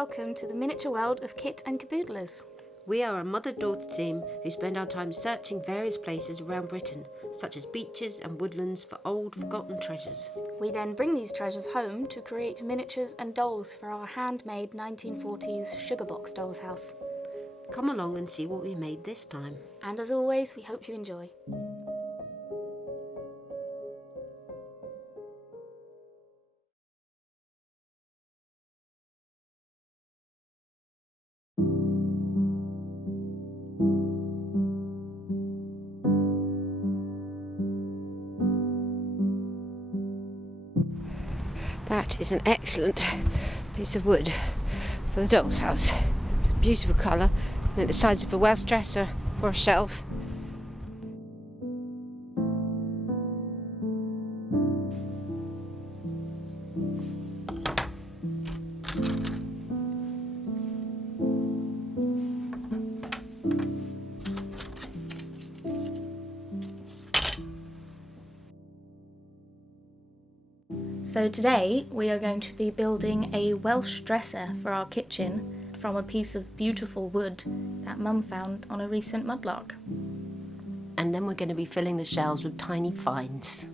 welcome to the miniature world of Kit and Caboodlers. We are a mother-daughter team who spend our time searching various places around Britain, such as beaches and woodlands, for old, forgotten treasures. We then bring these treasures home to create miniatures and dolls for our handmade 1940s sugar box doll's house. Come along and see what we made this time. And as always, we hope you enjoy. That is an excellent piece of wood for the doll's house. It's a beautiful colour, like the size of a Welsh dresser or a shelf. So today we are going to be building a Welsh dresser for our kitchen from a piece of beautiful wood that Mum found on a recent mudlark. And then we're going to be filling the shelves with tiny finds.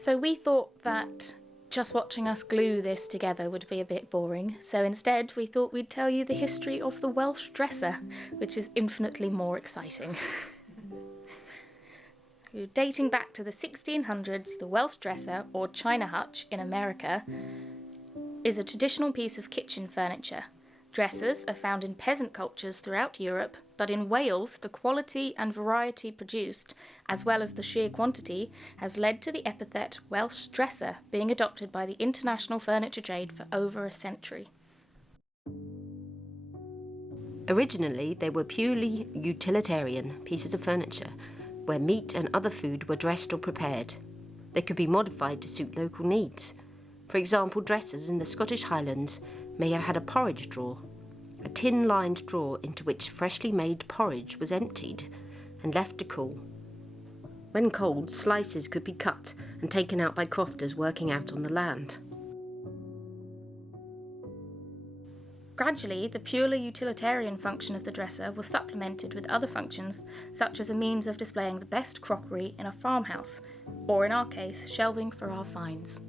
So we thought that just watching us glue this together would be a bit boring, so instead we thought we'd tell you the history of the Welsh dresser, which is infinitely more exciting. So, dating back to the 1600s, the Welsh dresser, or china hutch in America, is a traditional piece of kitchen furniture. Dressers are found in peasant cultures throughout Europe, but in Wales the quality and variety produced, as well as the sheer quantity, has led to the epithet Welsh dresser being adopted by the international furniture trade for over a century. Originally, they were purely utilitarian pieces of furniture, where meat and other food were dressed or prepared. They could be modified to suit local needs. For example, dressers in the Scottish Highlands may have had a porridge drawer, a tin-lined drawer into which freshly made porridge was emptied and left to cool. When cold, slices could be cut and taken out by crofters working out on the land. Gradually, the purely utilitarian function of the dresser was supplemented with other functions, such as a means of displaying the best crockery in a farmhouse, or in our case, shelving for our finds.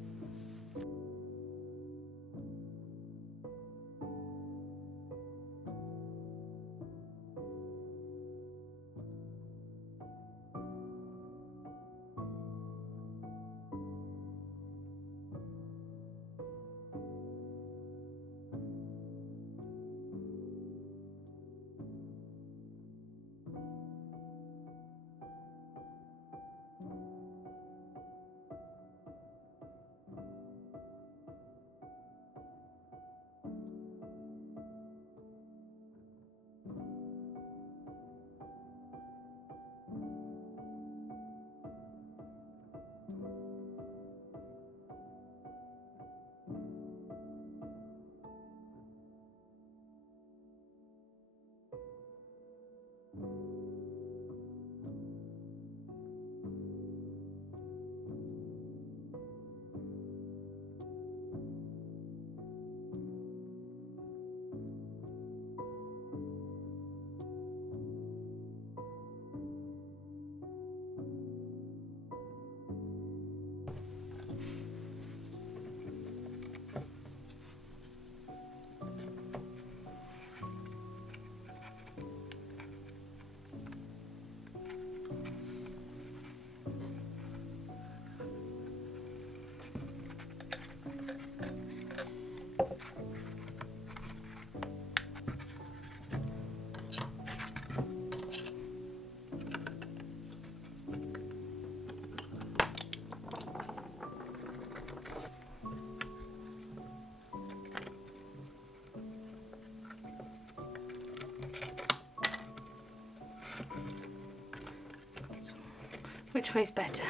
Which way's better?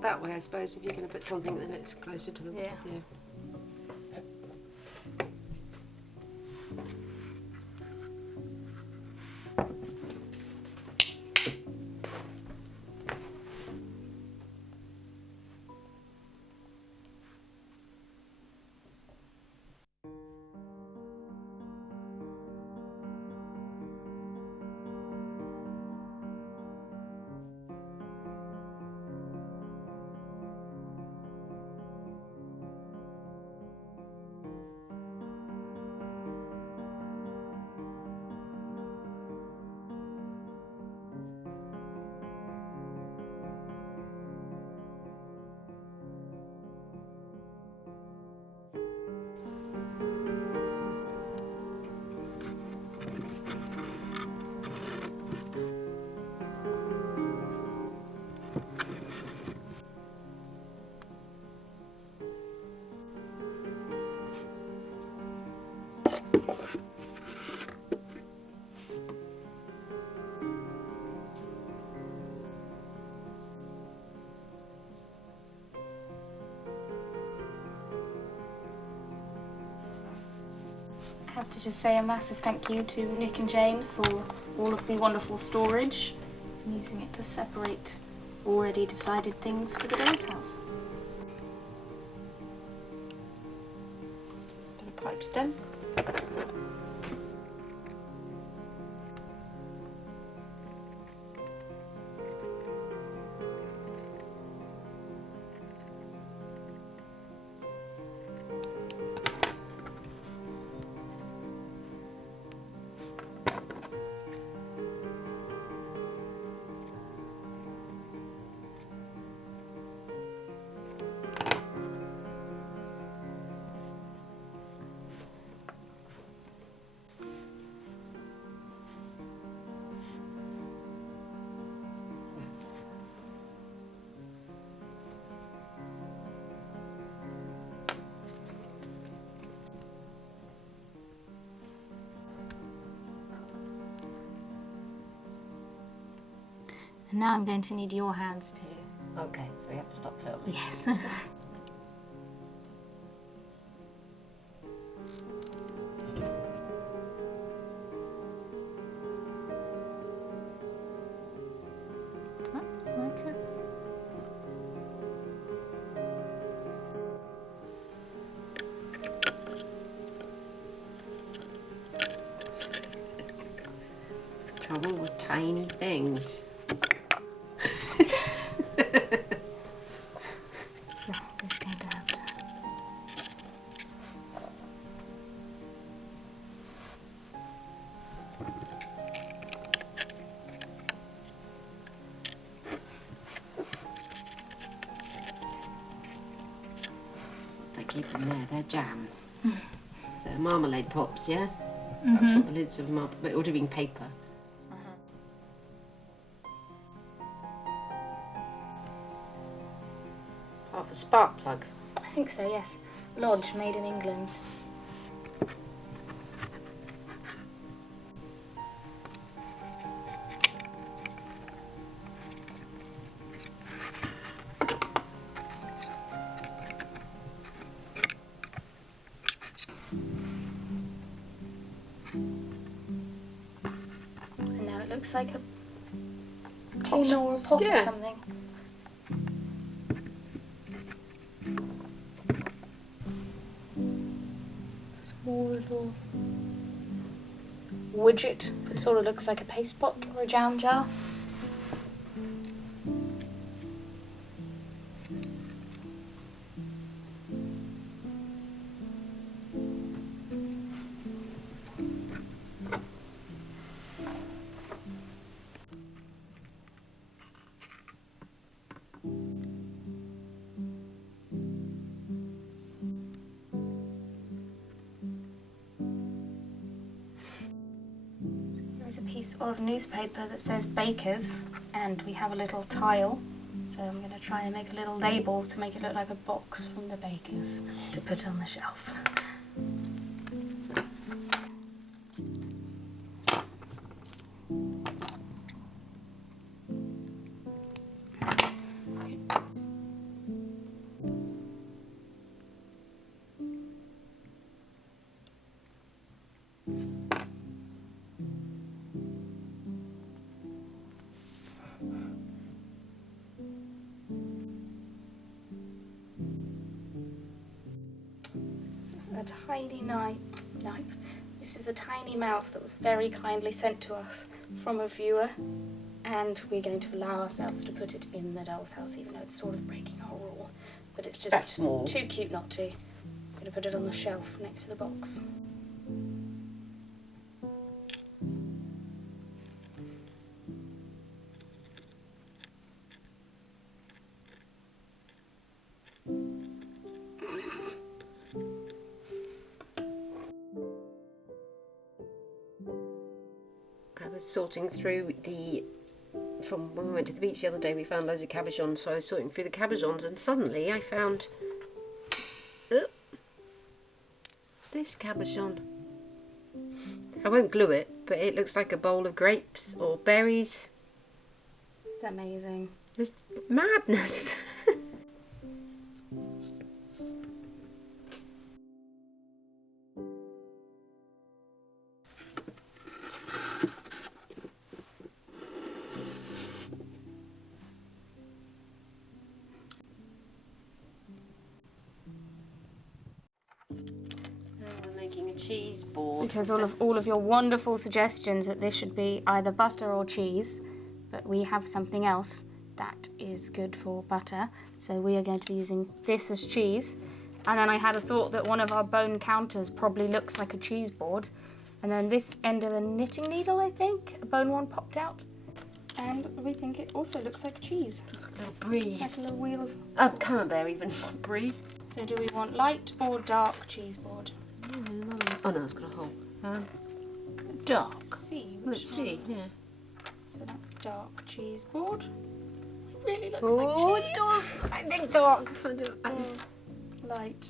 That way, I suppose, if you're going to put something that looks closer to the wall. Yeah. I have to just say a massive thank you to Nick and Jane for all of the wonderful storage and using it to separate already decided things for the doll's house. Bit of pipe stem. And now I'm going to need your hands too. Okay, so we have to stop filming. Yes. Okay. Trouble with tiny things. Just going to have to. They keep them there, they're jam. They're marmalade pops, yeah? That's what the lids of marmalade, but it would have been paper. Part of a spark plug. I think so, yes. Lodge, made in England. And now it looks like a tin or a pot or something. Small little widget that sort of looks like a paste pot or a jam jar. There's a piece of newspaper that says Bakers, and we have a little tile, so I'm going to try and make a little label to make it look like a box from the Bakers to put on the shelf. a tiny knife. This is a tiny mouse that was very kindly sent to us from a viewer, and we're going to allow ourselves to put it in the doll's house, even though it's sort of breaking a rule. But it's just That's small. too cute not to. I'm going to put it on the shelf next to the box. I was sorting through from when we went to the beach the other day, we found loads of cabochons, so I was sorting through the cabochons and suddenly I found this cabochon. I won't glue it, but it looks like a bowl of grapes or berries. It's amazing. It's madness. Making a cheese board. Because all of your wonderful suggestions that this should be either butter or cheese, but we have something else that is good for butter, so we are going to be using this as cheese. And then I had a thought that one of our bone counters probably looks like a cheese board, and then this end of a knitting needle, I think, a bone one popped out, and we think it also looks like cheese. It's like a little brie. Like a little wheel of Camembert even. Brie. So do we want light or dark cheese board? Oh no, it's got a hole. Dark. Let's see. Yeah. So that's dark cheese board. It really looks Oh, like cheese. it does. I think dark. Light.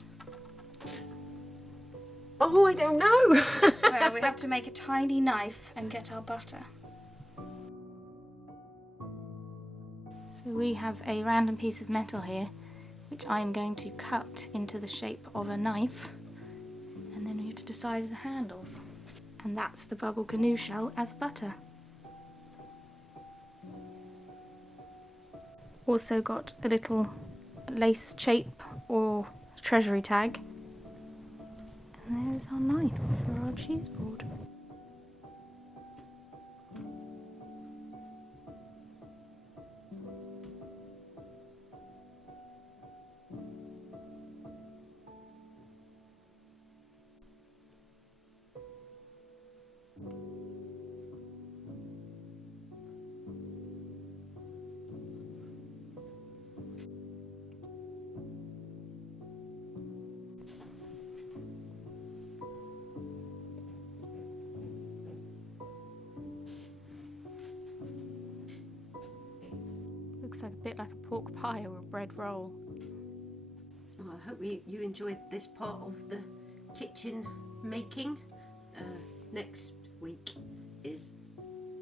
Oh, I don't know. Well, we have to make a tiny knife and get our butter. So we have a random piece of metal here, which I'm going to cut into the shape of a knife. And then we have to decide the handles. And that's the bubble canoe shell as butter. Also got a little lace shape or treasury tag. And there's our knife for our cheese board. Looks like a bit like a pork pie or a bread roll. Well, I hope you enjoyed this part of the kitchen making. Next week is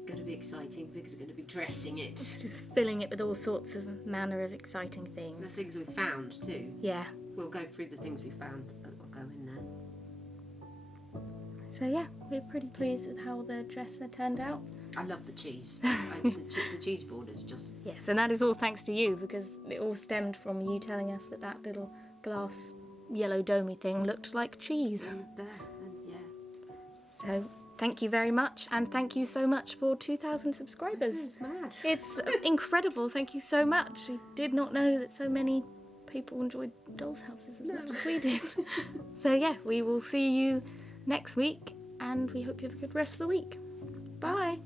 going to be exciting because we're going to be dressing it. Just filling it with all sorts of manner of exciting things. The things we found too. Yeah. We'll go through the things we found that will go in there. So yeah, we're pretty pleased with how the dresser turned out. I love the cheese. The cheese board is just... Yes, and that is all thanks to you, because it all stemmed from you telling us that that little glass yellow domey thing looked like cheese. There, and yeah. So thank you very much, and thank you so much for 2,000 subscribers. It's mad. It's incredible. Thank you so much. I did not know that so many people enjoyed dolls' houses as much as we did. So yeah, we will see you next week, and we hope you have a good rest of the week. Bye.